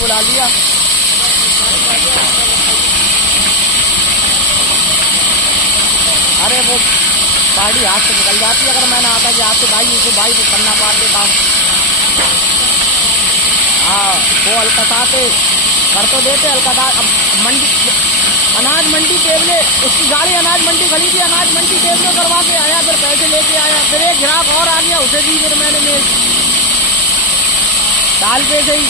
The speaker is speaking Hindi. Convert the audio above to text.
बुला लिया। अरे वो गाड़ी हाथ से निकल जाती अगर मैं ना आता कि आपसे भाई को करना पाते काम। हाँ वो अलकताते कर तो देते अलकता। अब मंडी अनाज मंडी टेबले उसकी गाड़ी अनाज मंडी खड़ी थी, अनाज मंडी टेबले करवा के आया, फिर पैसे लेके आया, फिर एक ग्राहक और आ गया, उसे दी फिर मैंने मेल डाल पे से ही